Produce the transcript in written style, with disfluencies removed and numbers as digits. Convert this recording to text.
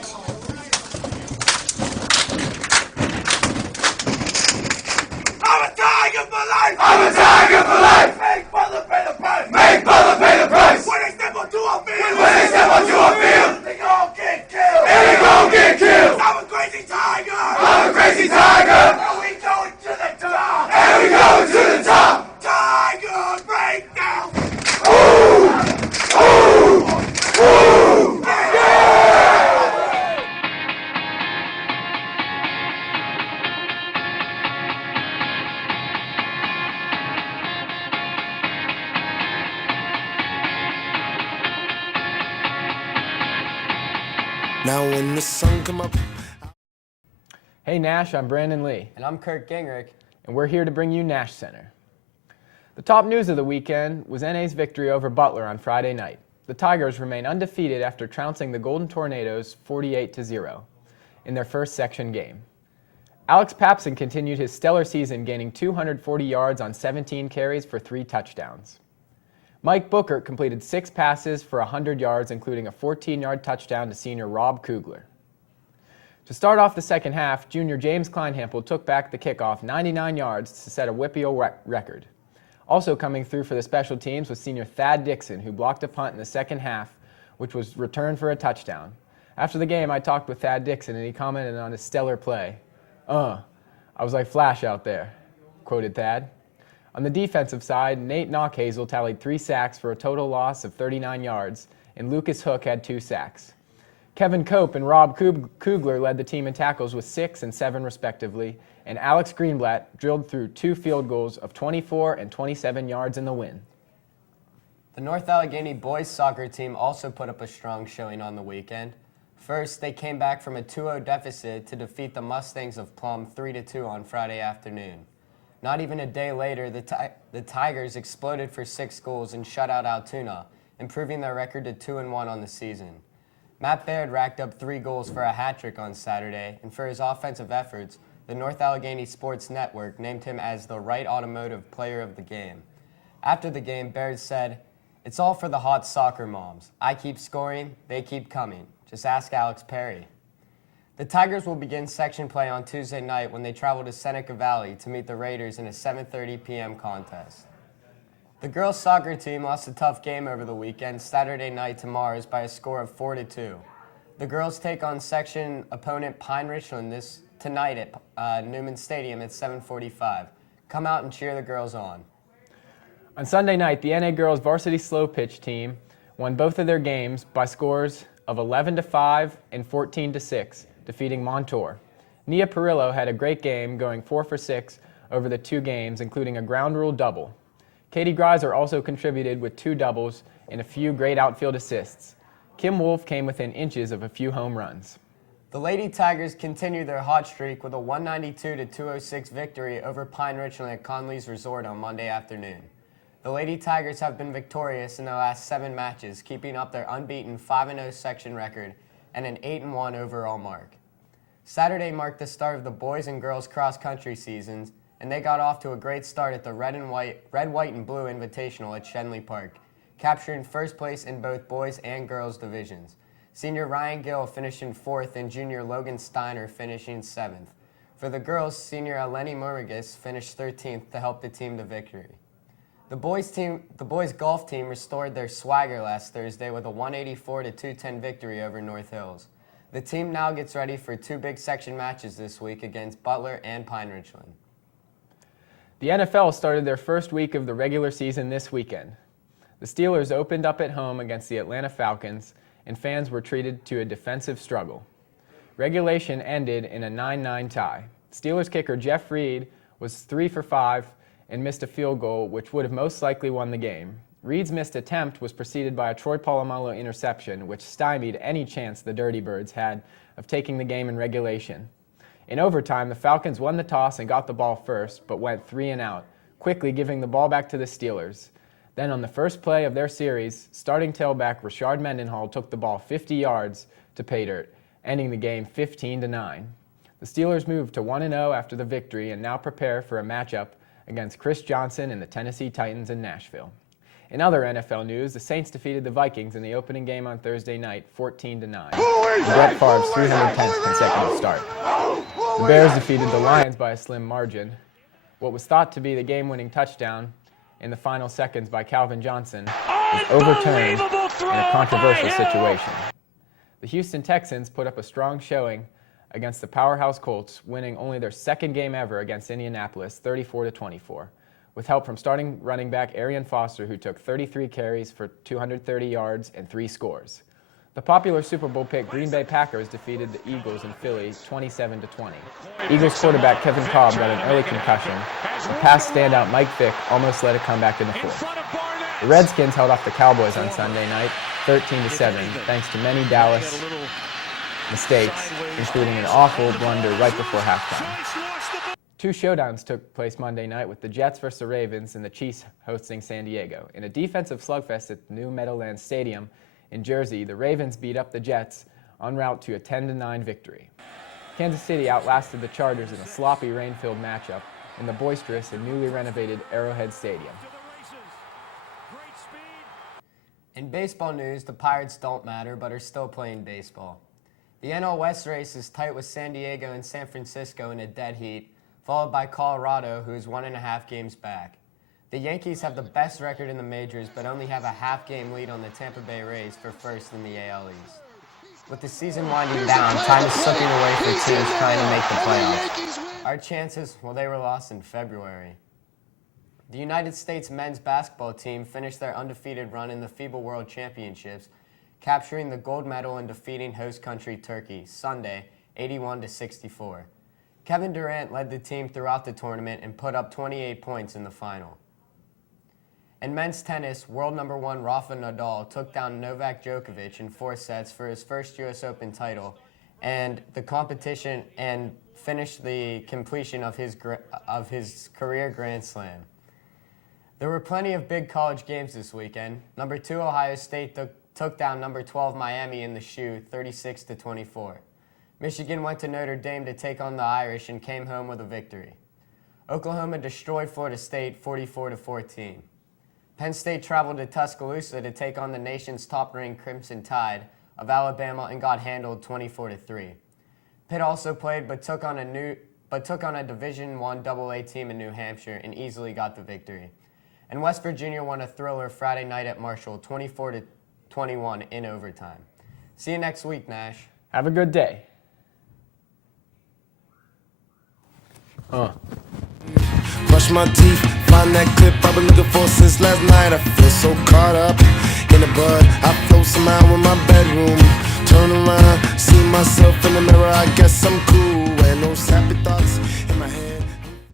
I'm a tiger for life! I'm a tiger for life! Make Butler pay the price! Make Butler pay the price! When they step onto a field! When they step onto a field! They all get killed! And they all get killed! I'm a crazy tiger! I'm a crazy tiger! And we going to the top! And we going to the top! Tiger breakdown! Ooh! Ooh! Ooh! Now when the sun come up. Hey Nash, I'm Brandon Lee. And I'm Kurt Gingrich. And we're here to bring you Nash Center. The top news of the weekend was NA's victory over Butler on Friday night. The Tigers remain undefeated after trouncing the Golden Tornadoes 48-0 in their first section game. Alex Papson continued his stellar season, gaining 240 yards on 17 carries for 3 touchdowns. Mike Booker completed 6 passes for 100 yards, including a 14-yard touchdown to senior Rob Kugler. To start off the second half, junior James Kleinhampel took back the kickoff 99 yards to set a WPIAL record. Also coming through for the special teams was senior Thad Dixon, who blocked a punt in the second half, which was returned for a touchdown. After the game, I talked with Thad Dixon, and he commented on his stellar play. I was like Flash out there," quoted Thad. On the defensive side, Nate Knockhazel tallied 3 sacks for a total loss of 39 yards, and Lucas Hook had 2 sacks. Kevin Cope and Rob Kugler led the team in tackles with 6 and 7 respectively, and Alex Greenblatt drilled through 2 field goals of 24 and 27 yards in the win. The North Allegheny boys soccer team also put up a strong showing on the weekend. First, they came back from a 2-0 deficit to defeat the Mustangs of Plum 3-2 on Friday afternoon. Not even a day later, the Tigers exploded for 6 goals and shut out Altoona, improving their record to 2-1 on the season. Matt Baird racked up 3 goals for a hat-trick on Saturday, and for his offensive efforts, the North Allegheny Sports Network named him as the Wright Automotive Player of the Game. After the game, Baird said, "It's all for the hot soccer moms. I keep scoring, they keep coming. Just ask Alex Perry." The Tigers will begin section play on Tuesday night when they travel to Seneca Valley to meet the Raiders in a 7:30 p.m. contest. The girls' soccer team lost a tough game over the weekend, Saturday night to Mars, by a score of 4-2. The girls take on section opponent Pine Richland tonight at Newman Stadium at 7:45. Come out and cheer the girls on. On Sunday night, the NA girls varsity slow pitch team won both of their games by scores of 11-5 and 14-6. Defeating Montour. Nia Perillo had a great game, going 4 for 6 over the 2 games, including a ground rule double. Katie Greiser also contributed with 2 doubles and a few great outfield assists. Kim Wolf came within inches of a few home runs. The Lady Tigers continued their hot streak with a 192-206 victory over Pine Richland at Conley's Resort on Monday afternoon. The Lady Tigers have been victorious in their last 7 matches, keeping up their unbeaten 5-0 section record and an 8-1 overall mark. Saturday marked the start of the boys and girls cross-country seasons, and they got off to a great start at the Red, White, and Blue Invitational at Shenley Park, capturing first place in both boys and girls divisions. Senior Ryan Gill finishing 4th and junior Logan Steiner finishing 7th. For the girls, senior Eleni Muragis finished 13th to help the team to victory. The boys golf team restored their swagger last Thursday with a 184-210 victory over North Hills. The team now gets ready for 2 big section matches this week against Butler and Pine Richland. The NFL started their first week of the regular season this weekend. The Steelers opened up at home against the Atlanta Falcons, and fans were treated to a defensive struggle. Regulation ended in a 9-9 tie. Steelers kicker Jeff Reed was 3 for 5 and missed a field goal, which would have most likely won the game. Reed's missed attempt was preceded by a Troy Polamalu interception, which stymied any chance the Dirty Birds had of taking the game in regulation. In overtime, the Falcons won the toss and got the ball first, but went 3 and out, quickly giving the ball back to the Steelers. Then on the first play of their series, starting tailback Rashard Mendenhall took the ball 50 yards to pay dirt, ending the game 15-9. The Steelers moved to 1-0 after the victory and now prepare for a matchup against Chris Johnson and the Tennessee Titans in Nashville. In other NFL news, the Saints defeated the Vikings in the opening game on Thursday night, 14-9. Brett Favre's 310th consecutive start. The Bears defeated the Lions by a slim margin. What was thought to be the game-winning touchdown in the final seconds by Calvin Johnson was overturned in a controversial situation. The Houston Texans put up a strong showing against the powerhouse Colts, winning only their second game ever against Indianapolis, 34-24. With help from starting running back Arian Foster, who took 33 carries for 230 yards and 3 scores. The popular Super Bowl pick Green Bay Packers defeated the Eagles in Philly 27-20. Eagles quarterback Kevin Kolb got an early concussion. The past standout Mike Vick almost led a comeback in the fourth. The Redskins held off the Cowboys on Sunday night 13-7, thanks to many Dallas mistakes, including an awful blunder right before halftime. 2 showdowns took place Monday night with the Jets versus the Ravens and the Chiefs hosting San Diego. In a defensive slugfest at the new Meadowlands Stadium in Jersey, the Ravens beat up the Jets en route to a 10-9 victory. Kansas City outlasted the Chargers in a sloppy rain-filled matchup in the boisterous and newly renovated Arrowhead Stadium. In baseball news, the Pirates don't matter but are still playing baseball. The NL West race is tight with San Diego and San Francisco in a dead heat, followed by Colorado, who is 1.5 games back. The Yankees have the best record in the majors, but only have a half-game lead on the Tampa Bay Rays for first in the AL East. With the season winding down, time is slipping away for teams trying to make the playoffs. Our chances, well, they were lost in February. The United States men's basketball team finished their undefeated run in the FIBA World Championships, capturing the gold medal and defeating host country Turkey, Sunday, 81-64. Kevin Durant led the team throughout the tournament and put up 28 points in the final. In men's tennis, world number 1 Rafa Nadal took down Novak Djokovic in 4 sets for his first U.S. Open title and the competition and finished the completion of his career Grand Slam. There were plenty of big college games this weekend. Number 2 Ohio State took down number 12 Miami in the shoe, 36-24. Michigan went to Notre Dame to take on the Irish and came home with a victory. Oklahoma destroyed Florida State 44-14. Penn State traveled to Tuscaloosa to take on the nation's top-ranked Crimson Tide of Alabama and got handled 24-3. Pitt also played but took on a Division I AA team in New Hampshire and easily got the victory. And West Virginia won a thriller Friday night at Marshall 24-21 in overtime. See you next week, Nash. Have a good day. Brush my teeth, find that clip I've been looking for since last night. I feel so caught up in the bud. I float somehow in my bedroom. Turn around, see myself in the mirror. I guess I'm cool. And those happy thoughts